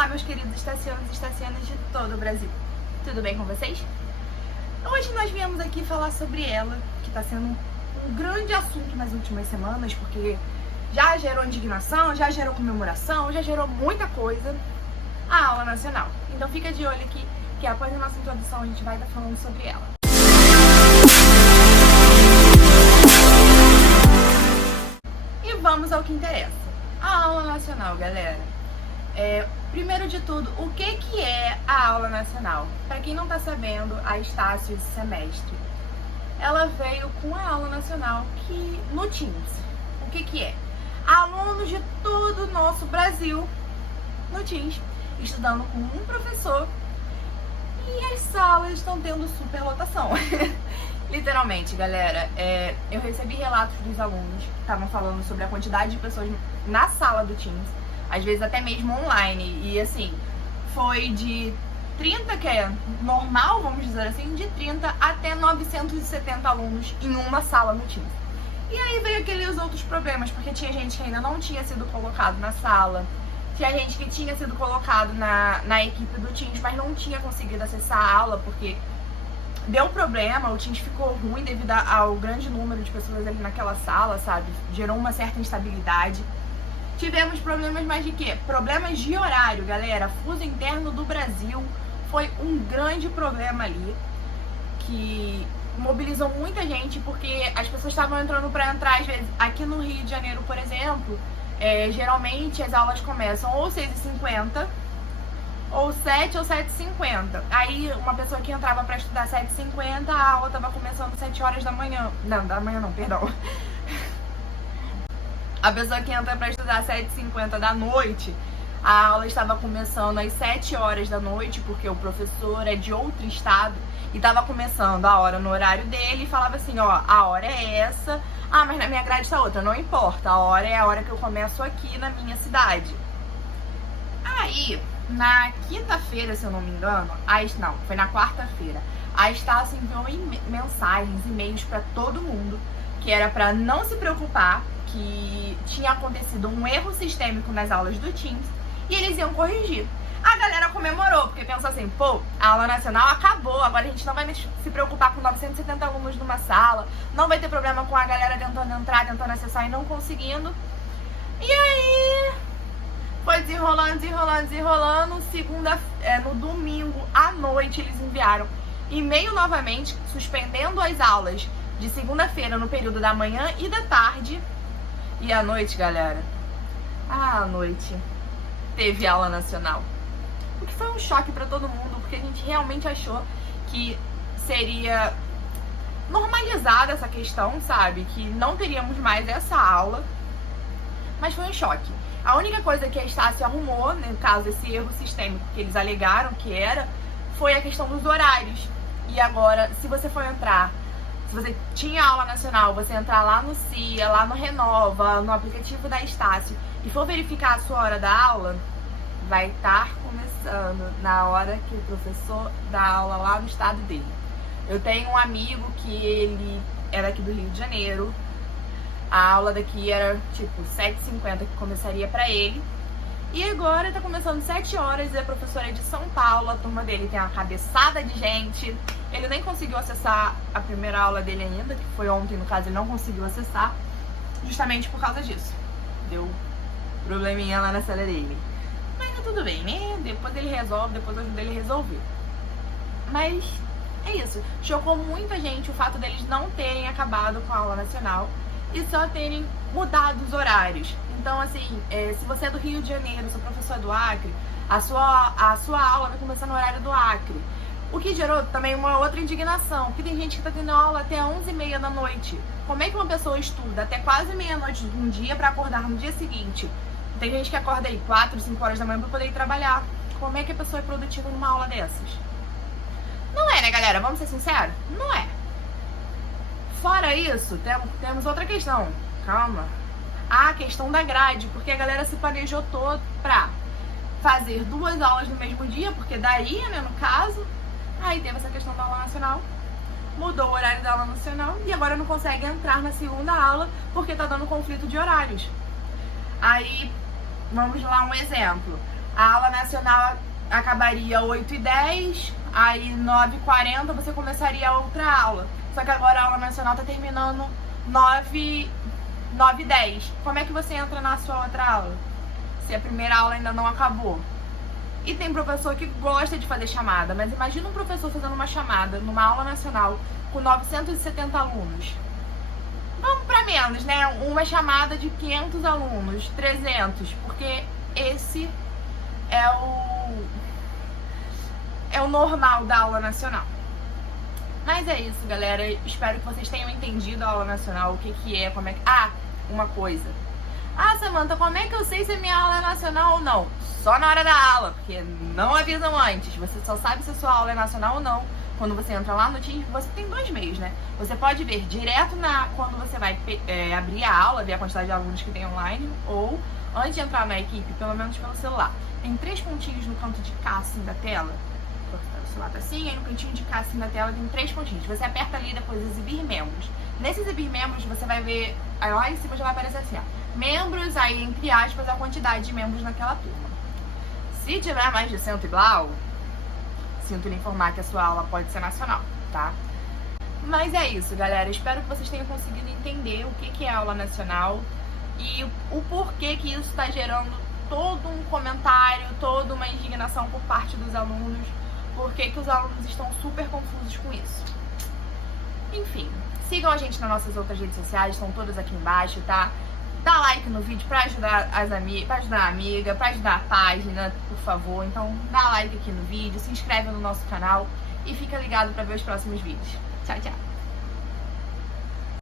Olá, meus queridos estacianos e estacianas de todo o Brasil. Tudo bem com vocês? Hoje nós viemos aqui falar sobre ela, que está sendo um grande assunto nas últimas semanas, porque já gerou indignação, já gerou comemoração, já gerou muita coisa, a aula nacional. Então fica de olho aqui, que após a nossa introdução a gente vai estar falando sobre ela. E vamos ao que interessa. A aula nacional, galera. Primeiro de tudo, o que é a aula nacional? Para quem não está sabendo, a Estácio esse semestre, ela veio com a aula nacional no Teams. O que é? Alunos de todo o nosso Brasil no Teams, estudando com um professor, e as salas estão tendo superlotação. Literalmente, galera, eu recebi relatos dos alunos que estavam falando sobre a quantidade de pessoas na sala do Teams, às vezes até mesmo online, e assim, foi de 30, que é normal, vamos dizer assim, de 30 até 970 alunos em uma sala no Teams. E aí veio aqueles outros problemas, porque tinha gente que ainda não tinha sido colocado na sala, tinha gente que tinha sido colocado na equipe do Teams, mas não tinha conseguido acessar a aula, porque deu problema, o Teams ficou ruim devido ao grande número de pessoas ali naquela sala, sabe? Gerou uma certa instabilidade. Tivemos problemas mais de quê? Problemas de horário, galera. Fuso interno do Brasil foi um grande problema ali, que mobilizou muita gente, porque as pessoas estavam entrando para entrar, às vezes, aqui no Rio de Janeiro, por exemplo, geralmente as aulas começam ou 6h50, ou 7 ou 7h50. Aí uma pessoa que entrava para estudar 7h50, a aula estava começando 7 horas da manhã. Não, da manhã não, perdão. A pessoa que entra para estudar às 7h50 da noite, a aula estava começando às 7 horas da noite, porque o professor é de outro estado e estava começando a hora no horário dele e falava assim, ó, a hora é essa, mas na minha grade está outra, não importa, a hora é a hora que eu começo aqui na minha cidade. Aí, na quinta-feira, se eu não me engano, não, foi na quarta-feira, a Estácio enviou mensagens, e-mails para todo mundo, que era para não se preocupar, que tinha acontecido um erro sistêmico nas aulas do Teams e eles iam corrigir. A galera comemorou, porque pensou assim, pô, a aula nacional acabou, agora a gente não vai se preocupar com 970 alunos numa sala, não vai ter problema com a galera tentando entrar, tentando acessar e não conseguindo. E aí foi desenrolando, no domingo à noite eles enviaram e-mail novamente, suspendendo as aulas de segunda-feira no período da manhã e da tarde. E à noite, galera, à noite teve aula nacional. O que foi um choque pra todo mundo, porque a gente realmente achou que seria normalizada essa questão, sabe? Que não teríamos mais essa aula, mas foi um choque. A única coisa que a Estácio arrumou, no caso, esse erro sistêmico que eles alegaram que era, foi a questão dos horários. E agora, se você for entrar, se você tinha aula nacional, você entrar lá no CIA, lá no Renova, no aplicativo da Estácio e for verificar a sua hora da aula, vai estar começando na hora que o professor dá aula lá no estado dele. Eu tenho um amigo que ele é daqui do Rio de Janeiro, a aula daqui era tipo 7h50 que começaria pra ele, e agora tá começando 7 horas e a professora é de São Paulo, a turma dele tem uma cabeçada de gente. Ele nem conseguiu acessar a primeira aula dele ainda, que foi ontem, no caso, ele não conseguiu acessar, justamente por causa disso. Deu probleminha lá na sala dele. Mas tá tudo bem, né? Depois ele resolve, depois eu ajudo ele a resolver. Mas é isso. Chocou muita gente o fato deles não terem acabado com a aula nacional e só terem mudado os horários. Então, assim, se você é do Rio de Janeiro, seu professor é do Acre, a sua aula vai começar no horário do Acre. O que gerou também uma outra indignação, porque tem gente que tá tendo aula até 11h30 da noite. Como é que uma pessoa estuda até quase meia-noite de um dia pra acordar no dia seguinte? Tem gente que acorda aí 4, 5 horas da manhã pra poder ir trabalhar. Como é que a pessoa é produtiva numa aula dessas? Não é, né, galera? Vamos ser sinceros? Não é. Fora isso, temos outra questão. Calma. A questão da grade, porque a galera se planejou todo pra fazer 2 aulas no mesmo dia, porque daí, né, no caso, aí teve essa questão da aula nacional, mudou o horário da aula nacional e agora não consegue entrar na segunda aula porque tá dando conflito de horários. Aí, vamos lá um exemplo. A aula nacional acabaria 8h10, aí 9h40 você começaria a outra aula. Só que agora a aula nacional tá terminando 9h10. Como é que você entra na sua outra aula? Se a primeira aula ainda não acabou. E tem professor que gosta de fazer chamada, mas imagina um professor fazendo uma chamada numa aula nacional com 970 alunos. Vamos para menos, né? Uma chamada de 500 alunos, 300, porque esse é o normal da aula nacional. Mas é isso, galera. Espero que vocês tenham entendido a aula nacional, o que é, como é que... Ah, uma coisa. Ah, Samantha, como é que eu sei se a minha aula é nacional ou não? Só na hora da aula, porque não avisam antes. Você só sabe se a sua aula é nacional ou não quando você entra lá no Teams. Você tem 2 meios, né? Você pode ver direto quando você vai abrir a aula, ver a quantidade de alunos que tem online, ou antes de entrar na equipe, pelo menos pelo celular. Tem 3 pontinhos no canto de cá, assim, da tela. O celular tá assim, aí no cantinho de cá, assim, da tela, tem 3 pontinhos. Você aperta ali depois exibir membros. Nesse exibir membros, você vai ver, aí lá em cima já vai aparecer assim, ó, membros, aí entre aspas, a quantidade de membros naquela turma. Se tiver mais de 100 e blau, sinto lhe informar que a sua aula pode ser nacional, tá? Mas é isso, galera. Espero que vocês tenham conseguido entender o que é aula nacional e o porquê que isso está gerando todo um comentário, toda uma indignação por parte dos alunos, porque os alunos estão super confusos com isso. Enfim, sigam a gente nas nossas outras redes sociais, estão todas aqui embaixo, tá? Dá like no vídeo pra ajudar as amigas, pra ajudar a amiga, pra ajudar a página, por favor. Então dá like aqui no vídeo, se inscreve no nosso canal e fica ligado pra ver os próximos vídeos. Tchau, tchau!